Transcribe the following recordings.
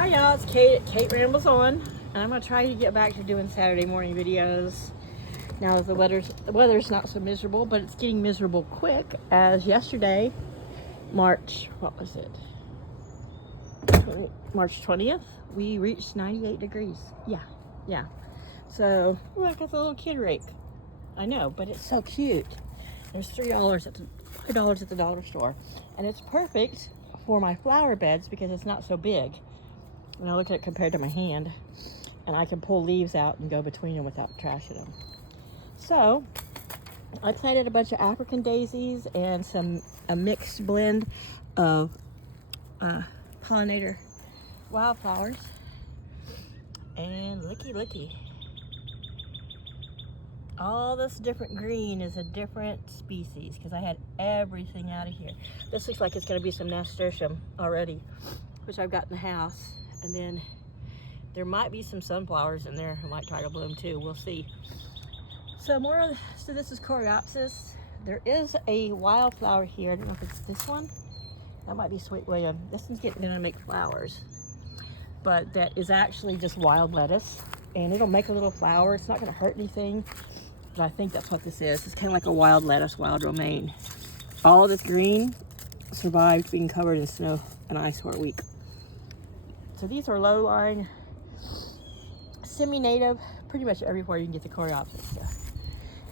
Hi y'all, it's Kate. Kate Rambles On, and I'm gonna try to get back to doing Saturday morning videos now that the weather's not so miserable, but it's getting miserable quick. As yesterday, March 20th, we reached 98 degrees. Yeah. So look, it's a little kid rake. I know, but it's so cute. There's $5 at the dollar store, and it's perfect for my flower beds because it's not so big. And I look at it compared to my hand, and I can pull leaves out and go between them without trashing them. So I planted a bunch of African daisies and a mixed blend of pollinator wildflowers. And looky. All this different green is a different species because I had everything out of here. This looks like it's going to be some nasturtium already, which I've got in the house. And then there might be some sunflowers in there who might try to bloom too. We'll see. So this is Coreopsis. There is a wildflower here. I don't know if it's this one. That might be Sweet William. This one's gonna make flowers, but that is actually just wild lettuce, and it'll make a little flower. It's not gonna hurt anything, but I think that's what this is. It's kind of like a wild lettuce, wild romaine. All of this green survived being covered in snow and ice for a week. So these are low-lying, semi-native, pretty much everywhere you can get the Coreopsis stuff.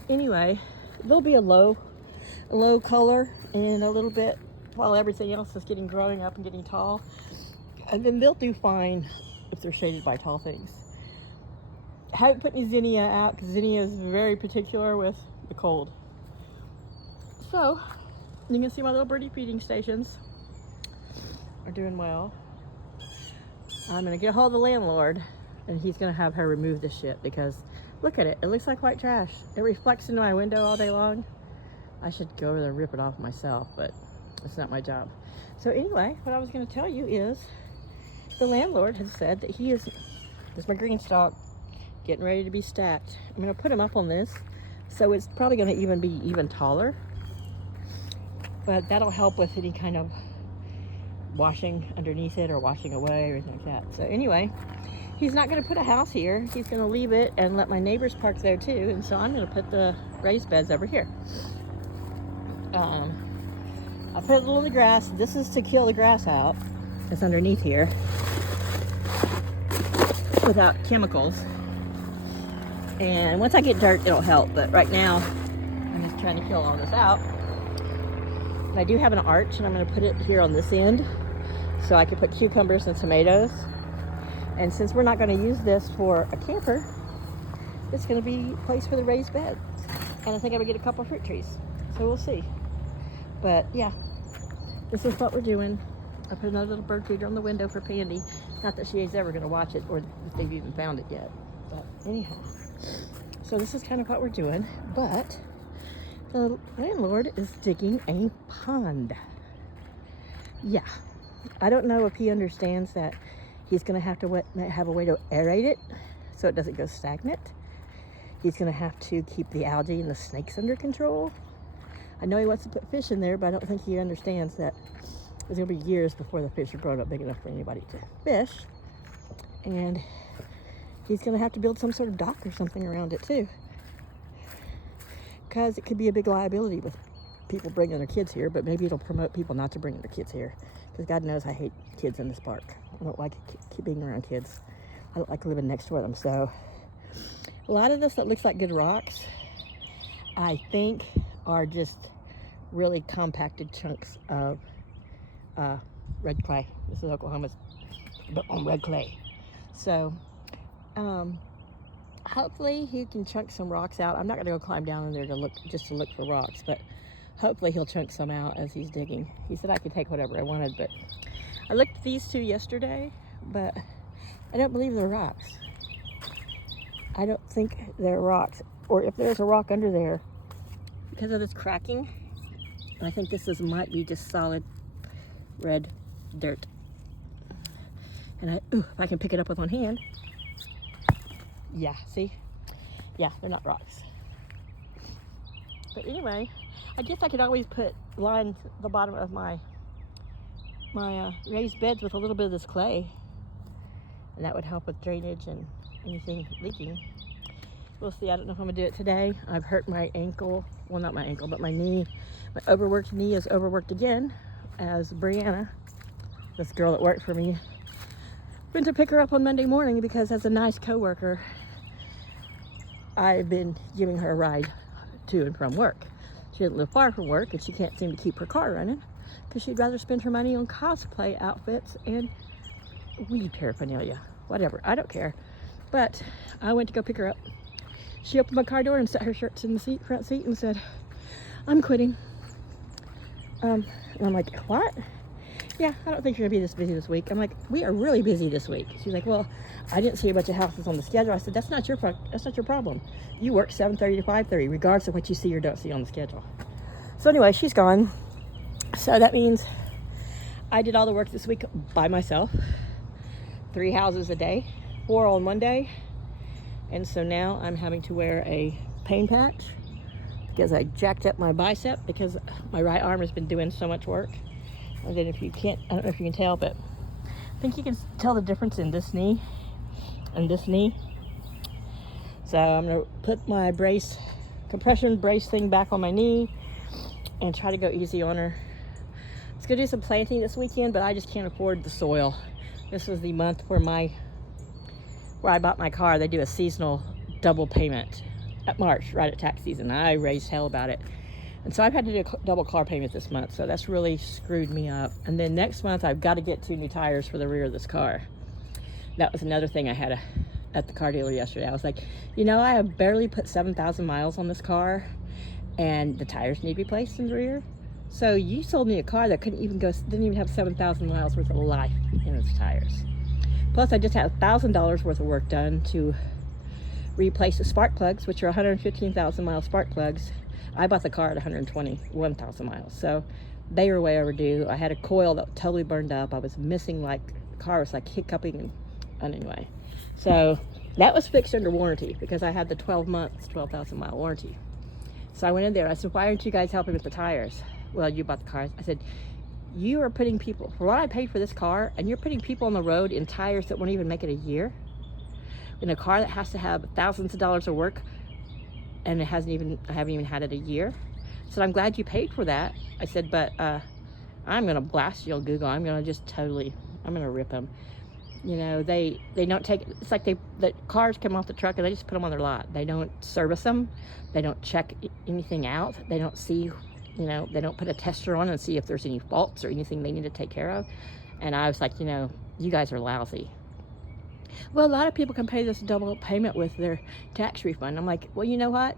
Anyway, there'll be a low color in a little bit while everything else is growing up and getting tall. And then they'll do fine if they're shaded by tall things. I haven't put any zinnia out because zinnia is very particular with the cold. So you can see my little birdie feeding stations are doing well. I'm gonna get a hold of the landlord, and he's gonna have her remove this shit because look at it. It looks like white trash. It reflects into my window all day long. I should go over there and rip it off myself, but it's not my job. So anyway, what I was gonna tell you is the landlord has said that this is my green stalk getting ready to be stacked. I'm gonna put him up on this, so it's probably gonna be even taller, but that'll help with any kind of washing underneath it or washing away or anything like that. So anyway, he's not going to put a house here. He's going to leave it and let my neighbors park there too. And so I'm going to put the raised beds over here. I put a little in the grass. This is to kill the grass out that's underneath here without chemicals. And once I get dirt, it'll help. But right now, I'm just trying to kill all this out. I do have an arch, and I'm going to put it here on this end so I can put cucumbers and tomatoes. And since we're not going to use this for a camper, it's going to be a place for the raised beds. And I think I'm going to get a couple of fruit trees. So we'll see. But yeah, this is what we're doing. I put another little bird feeder on the window for Pandy. Not that she is ever going to watch it or if they've even found it yet. But anyhow, so this is kind of what we're doing. But the landlord is digging a pond. Yeah, I don't know if he understands that he's going to have to have a way to aerate it so it doesn't go stagnant. He's going to have to keep the algae and the snakes under control. I know he wants to put fish in there, but I don't think he understands that there's going to be years before the fish are grown up big enough for anybody to fish. And he's going to have to build some sort of dock or something around it too, because it could be a big liability with people bringing their kids here, but maybe it'll promote people not to bring their kids here, because God knows I hate kids in this park. I don't like being around kids. I don't like living next to them. So a lot of this that looks like good rocks, I think are just really compacted chunks of red clay. This is Oklahoma's on red clay. So hopefully he can chunk some rocks out. I'm not going to go climb down in there to look for rocks, but hopefully he'll chunk some out as he's digging. He said I could take whatever I wanted, but I looked at these two yesterday, but I don't believe they're rocks. I don't think they're rocks, or if there's a rock under there, because of this cracking, I think might be just solid red dirt. And if I can pick it up with one hand. Yeah, see? Yeah, they're not rocks. But anyway, I guess I could always line the bottom of my raised beds with a little bit of this clay and that would help with drainage and anything leaking. We'll see. I don't know if I'm gonna do it today. I've hurt my ankle. Well, not my ankle, but my knee. My overworked knee is overworked again, as Brianna, this girl that worked for me, went to pick her up on Monday morning because as a nice coworker, I've been giving her a ride to and from work. She doesn't live far from work, and she can't seem to keep her car running because she'd rather spend her money on cosplay outfits and weed paraphernalia. Whatever, I don't care. But I went to go pick her up. She opened my car door and set her shirts in the front seat and said, "I'm quitting." And I'm like, "What?" "Yeah, I don't think you're gonna be this busy this week." I'm like, "We are really busy this week." She's like, "Well, I didn't see a bunch of houses on the schedule." I said, that's not your problem. You work 7:30 to 5:30, regardless of what you see or don't see on the schedule." So anyway, she's gone. So that means I did all the work this week by myself. 3 houses a day, 4 on one day. And so now I'm having to wear a pain patch because I jacked up my bicep because my right arm has been doing so much work. And then if you can't, I don't know if you can tell, but I think you can tell the difference in this knee and this knee. So I'm gonna put my compression brace thing back on my knee and try to go easy on her. I was gonna do some planting this weekend, but I just can't afford the soil. This was the month where I bought my car. They do a seasonal double payment at March, right at tax season. I raised hell about it. And so I've had to do a double car payment this month, so that's really screwed me up. And then next month, I've got to get 2 new tires for the rear of this car. That was another thing I had at the car dealer yesterday. I was like, I have barely put 7,000 miles on this car, and the tires need to be placed in the rear. So you sold me a car that didn't even have 7,000 miles worth of life in its tires. Plus, I just had $1,000 worth of work done to replace the spark plugs, which are 115,000 mile spark plugs. I bought the car at 121,000 miles, so they were way overdue. I had a coil that totally burned up. I was missing, the car was hiccuping, and anyway. So that was fixed under warranty because I had the 12 months, 12,000 mile warranty. So I went in there. I said, "Why aren't you guys helping with the tires?" "Well, you bought the car." I said, "You are putting people, for what I paid for this car, and you're putting people on the road in tires that won't even make it a year? In a car that has to have thousands of dollars of work, and I haven't even had it a year?" I said, "I'm glad you paid for that." I said, "But I'm gonna blast you on Google. I'm gonna rip them." They don't take, it's like the cars come off the truck and they just put them on their lot. They don't service them. They don't check anything out. They don't see, they don't put a tester on and see if there's any faults or anything they need to take care of. And I was like, you guys are lousy. "Well, a lot of people can pay this double payment with their tax refund." I'm like, well, you know what?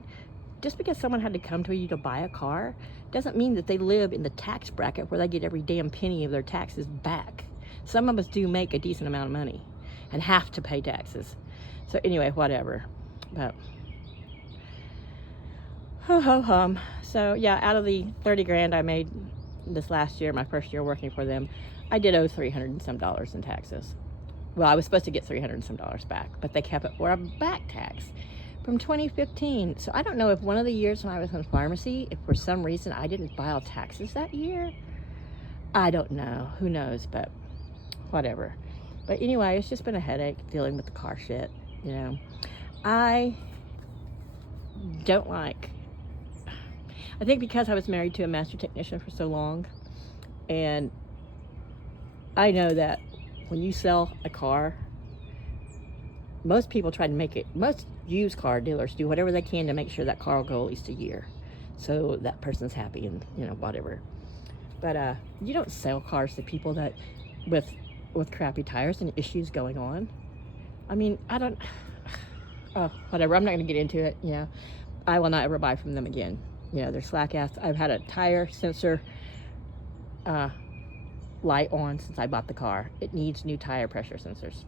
Just because someone had to come to you to buy a car doesn't mean that they live in the tax bracket where they get every damn penny of their taxes back. Some of us do make a decent amount of money and have to pay taxes. So anyway, whatever. But ho-ho-hum. So yeah, out of the 30 grand I made this last year, my first year working for them, I did owe $300 and some in taxes. Well, I was supposed to get $300 and some back, but they kept it for a back tax from 2015. So I don't know if one of the years when I was in pharmacy, if for some reason I didn't file taxes that year. I don't know. Who knows? But whatever. But anyway, it's just been a headache dealing with the car shit. I don't like. I think because I was married to a master technician for so long, and I know that when you sell a car, most people try to make it, most used car dealers do whatever they can to make sure that car will go at least a year, so that person's happy and whatever. But you don't sell cars to people that with crappy tires and issues going on. I mean, I don't. Oh, whatever. I'm not going to get into it. I will not ever buy from them again. They're slack ass. I've had a tire sensor light on since I bought the car. It needs new tire pressure sensors.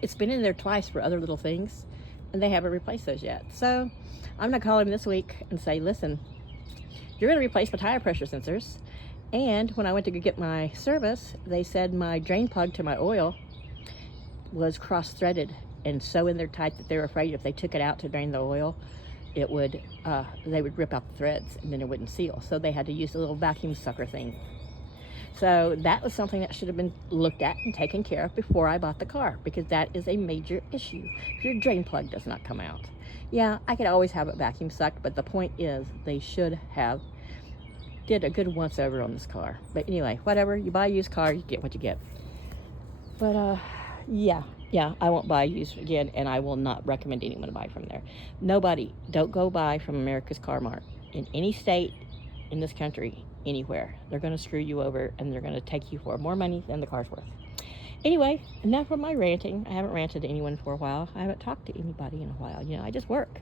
It's been in there twice for other little things, and they haven't replaced those yet. So I'm going to call him this week and say, "Listen, you're going to replace my tire pressure sensors." And when I went to go get my service, they said my drain plug to my oil was cross-threaded and so in there tight that they were afraid if they took it out to drain the oil, they would rip out the threads and then it wouldn't seal. So they had to use a little vacuum sucker thing So that was something that should have been looked at and taken care of before I bought the car, because that is a major issue. If your drain plug does not come out. Yeah, I could always have it vacuum sucked, but the point is they should have did a good once over on this car. But anyway, whatever, you buy a used car, you get what you get. But yeah, I won't buy used again, and I will not recommend anyone to buy from there. Nobody, don't go buy from America's Car Mart in any state in this country, anywhere. They're going to screw you over, and they're going to take you for more money than the car's worth. Anyway, enough of my ranting. I haven't ranted to anyone for a while. I haven't talked to anybody in a while. You know, I just work.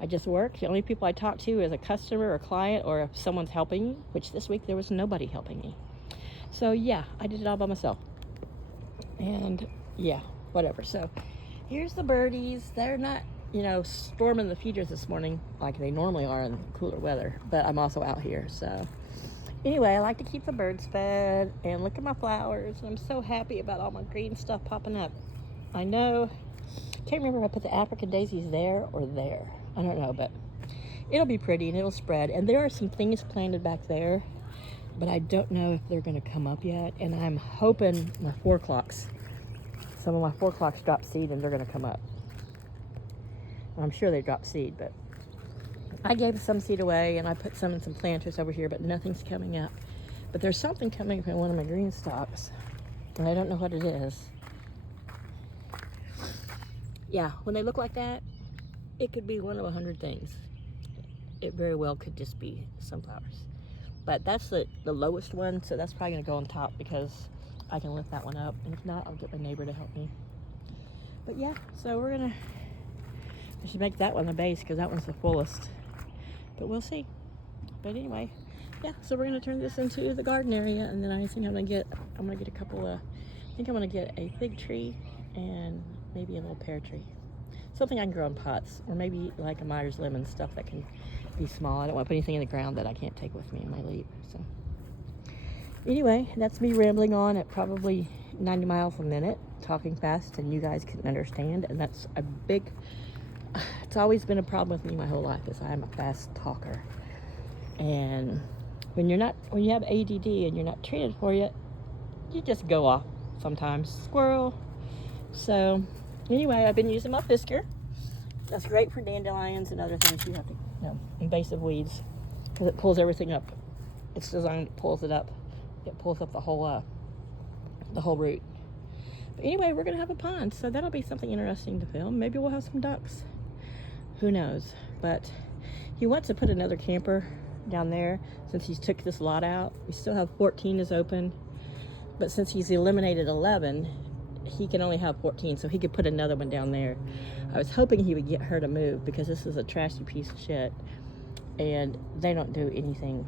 The only people I talk to is a customer or client, or if someone's helping me, which this week there was nobody helping me. So yeah, I did it all by myself. And yeah, whatever. So here's the birdies. They're not, you know, storming the feeders this morning like they normally are in cooler weather, but I'm also out here. So anyway, I like to keep the birds fed and look at my flowers. I'm so happy about all my green stuff popping up. I know, can't remember if I put the African daisies there or there. I don't know, but it'll be pretty and it'll spread. And there are some things planted back there, but I don't know if they're going to come up yet. And I'm hoping my 4 o'clocks, some of my 4 o'clocks drop seed and they're going to come up. I'm sure they dropped seed, but I gave some seed away and I put some in some planters over here, but nothing's coming up. But there's something coming from one of my green stalks, and I don't know what it is. Yeah, when they look like that, it could be one of 100 things. It very well could just be sunflowers. But that's the lowest one, so that's probably going to go on top because I can lift that one up. And if not, I'll get my neighbor to help me. But yeah, so I should make that one the base because that one's the fullest. But we'll see. But anyway, yeah, so we're going to turn this into the garden area. And then I think I'm going to get a couple of, I think I'm going to get a fig tree and maybe a little pear tree. Something I can grow in pots, or maybe like a Myers lemon, stuff that can be small. I don't want to put anything in the ground that I can't take with me in my leap. So anyway, that's me rambling on at probably 90 miles a minute, talking fast, and you guys couldn't understand. And that's a big, it's always been a problem with me my whole life, is I'm a fast talker. And when you have ADD and you're not treated for it, you just go off sometimes. Squirrel. So anyway, I've been using my Fisker. That's great for dandelions and other things you have to, invasive weeds, because it pulls everything up. It's designed, it pulls it up. It pulls up the whole root. But anyway, we're gonna have a pond, so that'll be something interesting to film. Maybe we'll have some ducks. Who knows? But he wants to put another camper down there since he's took this lot out. We still have 14 is open, but since he's eliminated 11, he can only have 14, so he could put another one down there. I was hoping he would get her to move because this is a trashy piece of shit and they don't do anything,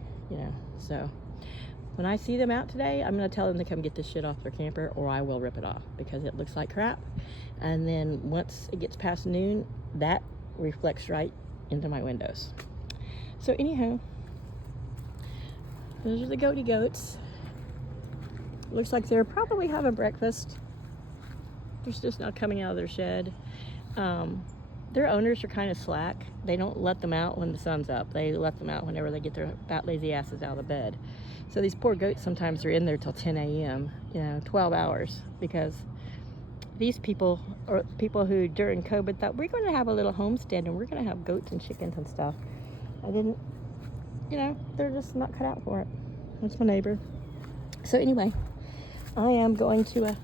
so when I see them out today, I'm going to tell them to come get this shit off their camper, or I will rip it off because it looks like crap. And then once it gets past noon, that reflects right into my windows. So anyhow, those are the goaty goats. Looks like they're probably having breakfast. They're just now coming out of their shed. Their owners are kind of slack. They don't let them out when the sun's up. They let them out whenever they get their fat lazy asses out of the bed. So these poor goats sometimes are in there till 10 a.m., 12 hours, because these people are people who during COVID thought we're going to have a little homestead and we're going to have goats and chickens and stuff. I didn't, they're just not cut out for it. That's my neighbor. So anyway, I am going to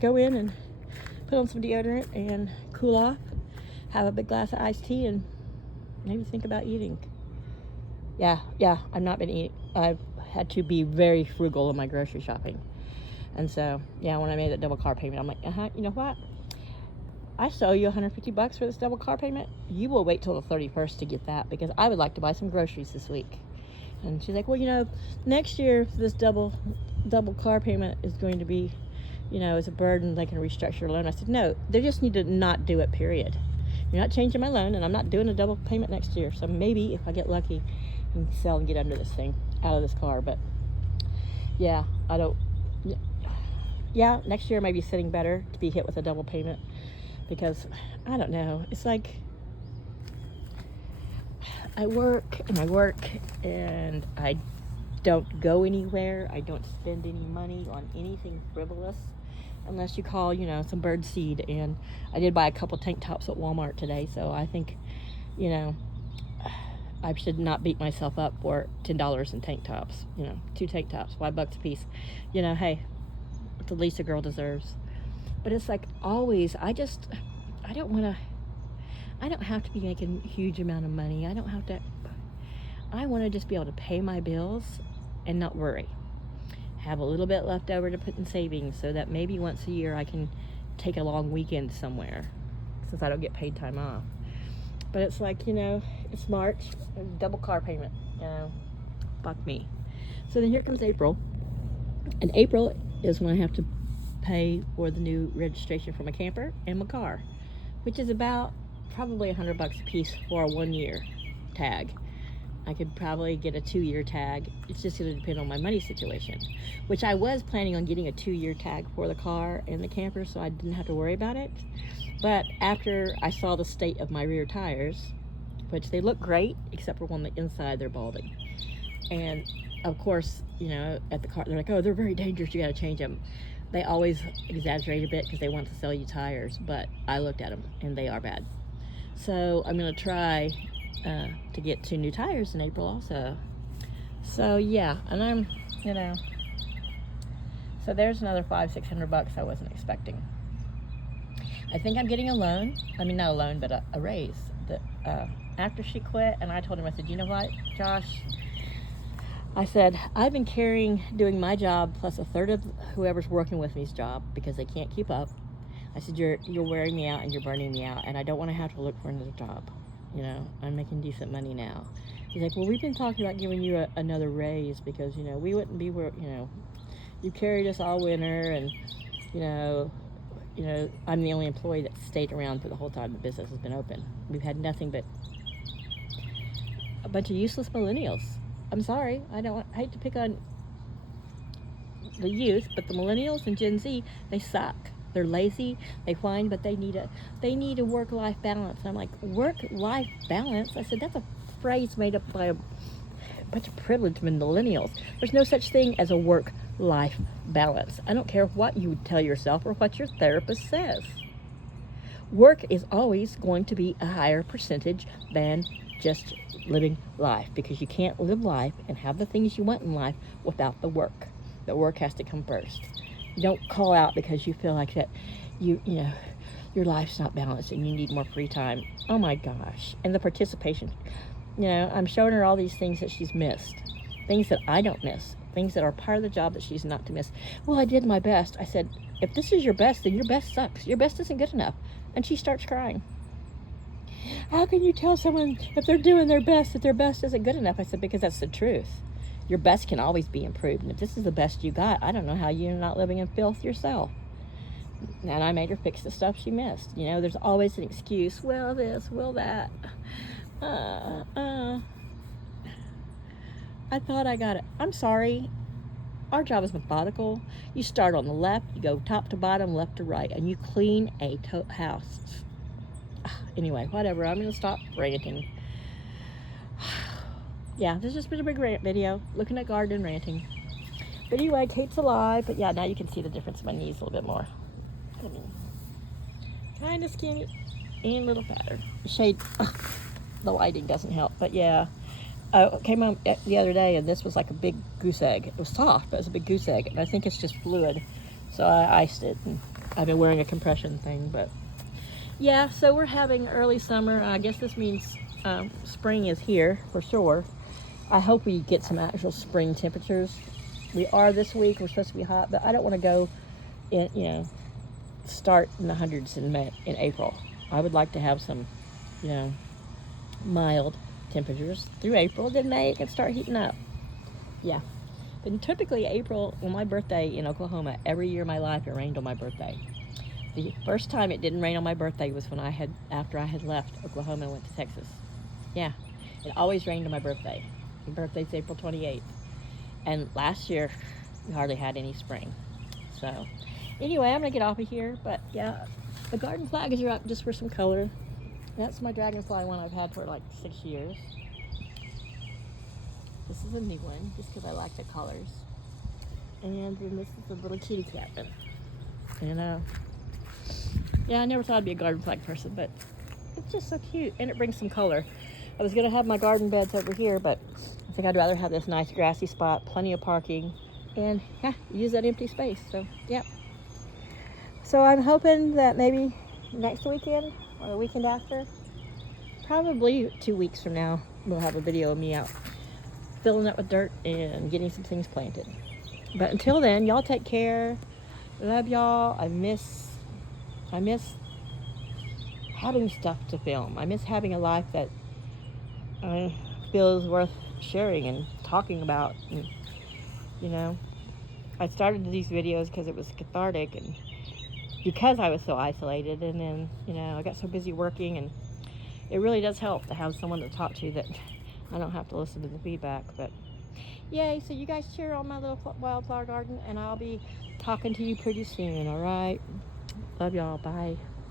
go in and put on some deodorant and cool off, have a big glass of iced tea, and maybe think about eating. Yeah, I've not been eating. I've had to be very frugal in my grocery shopping. And so, when I made that double car payment, I'm like, you know what? I owe you $150 for this double car payment. You will wait till the 31st to get that because I would like to buy some groceries this week. And she's like, well, next year this double car payment is going to be, as a burden. They can restructure your loan. I said, no, they just need to not do it, period. You're not changing my loan, and I'm not doing a double payment next year. So maybe if I get lucky, I can sell and get under this thing, out of this car. But next year may be sitting better to be hit with a double payment, because I don't know. It's like I work and I don't go anywhere. I don't spend any money on anything frivolous unless you call, you know, some bird seed. And I did buy a couple tank tops at Walmart today, so I think, you know, I should not beat myself up for $10 in tank tops. You know, 2 tank tops, $5 a piece. You know, hey, it's the least a girl deserves. But it's like always, I don't want to, I don't have to be making a huge amount of money. I want to just be able to pay my bills and not worry. Have a little bit left over to put in savings so that maybe once a year I can take a long weekend somewhere, since I don't get paid time off. But it's like, you know, it's March, double car payment, you know, fuck me. So then here comes April. And April is when I have to pay for the new registration for my camper and my car, which is about probably $100 a piece for a 1-year tag. I could probably get a 2-year tag. It's just going to depend on my money situation, which I was planning on getting a 2-year tag for the car and the camper so I didn't have to worry about it. But after I saw the state of my rear tires, which they look great, except for on the inside, they're balding. And of course, you know, at the car, they're like, oh, they're very dangerous, you got to change them. They always exaggerate a bit because they want to sell you tires, but I looked at them and they are bad. So I'm going to try to get 2 new tires in April also. So yeah, and I'm, you know, so there's another $500-600 I wasn't expecting. I think I'm getting a loan. I mean, not a loan, but a raise. After she quit, and I told him, I said, you know what, Josh? I said, I've been doing my job plus a third of whoever's working with me's job because they can't keep up. I said, you're wearing me out and you're burning me out, and I don't want to have to look for another job. You know, I'm making decent money now. He's like, well, we've been talking about giving you another raise because, you know, we wouldn't be where, you know, you carried us all winter, and, you know, I'm the only employee that stayed around for the whole time the business has been open. We've had nothing but a bunch of useless millennials. I'm sorry, I hate to pick on the youth, but the millennials and Gen Z, they suck. They're lazy, they whine, but they need a work-life balance. And I'm like, work-life balance? I said, that's a phrase made up by a bunch of privileged millennials. There's no such thing as a work-life balance. I don't care what you tell yourself or what your therapist says. Work is always going to be a higher percentage than just living life, because you can't live life and have the things you want in life without the work. The work has to come first. You don't call out because you feel like that you know your life's not balanced and you need more free time. Oh my gosh. And the participation. You know, I'm showing her all these things that she's missed. Things that I don't miss. Things that are part of the job that she's not to miss. Well, I did my best. I said, if this is your best, then your best sucks. Your best isn't good enough. And she starts crying. How can you tell someone if they're doing their best that their best isn't good enough? I said, because that's the truth. Your best can always be improved. And if this is the best you got, I don't know how you're not living in filth yourself. And I made her fix the stuff she missed. You know, there's always an excuse. Well, this, well, that. I thought I got it. I'm sorry. Our job is methodical. You start on the left, you go top to bottom, left to right, and you clean a house. Anyway, whatever. I'm going to stop ranting. Yeah, this has just been a big rant video. Looking at garden and ranting. But anyway, Kate's alive. But yeah, now you can see the difference in my knees a little bit more. I mean, kind of skinny and a little fatter. Shade, the lighting doesn't help. But yeah, I came home the other day and this was like a big goose egg. It was soft, but it was a big goose egg. And I think it's just fluid. So I iced it. And I've been wearing a compression thing. But yeah, so we're having early summer. I guess this means spring is here for sure. I hope we get some actual spring temperatures. We are this week. We're supposed to be hot, but I don't want to go in, you know, start in the hundreds in April. I would like to have some, you know, mild temperatures through April. Then May it can start heating up. Yeah. But typically April, on my birthday in Oklahoma, every year of my life it rained on my birthday. The first time it didn't rain on my birthday was when after I had left Oklahoma and went to Texas. Yeah. It always rained on my birthday. My birthday's April 28th. And last year, we hardly had any spring. So, anyway, I'm going to get off of here. But, yeah, the garden flags are up just for some color. That's my dragonfly one I've had for like 6 years. This is a new one, just because I like the colors. And then this is a little kitty cat. And yeah, I never thought I'd be a garden flag person, but it's just so cute, and it brings some color. I was gonna have my garden beds over here, but I think I'd rather have this nice grassy spot, plenty of parking, and yeah, use that empty space. So yeah. So I'm hoping that maybe next weekend or the weekend after, probably 2 weeks from now, we'll have a video of me out filling it with dirt and getting some things planted. But until then, y'all take care. Love y'all. I miss having stuff to film. I miss having a life that I feel is worth sharing and talking about. And, you know, I started these videos because it was cathartic and because I was so isolated, and then, you know, I got so busy working, and it really does help to have someone to talk to that I don't have to listen to the feedback. But yay, so you guys cheer on my little wildflower garden, and I'll be talking to you pretty soon. All right, love y'all. Bye.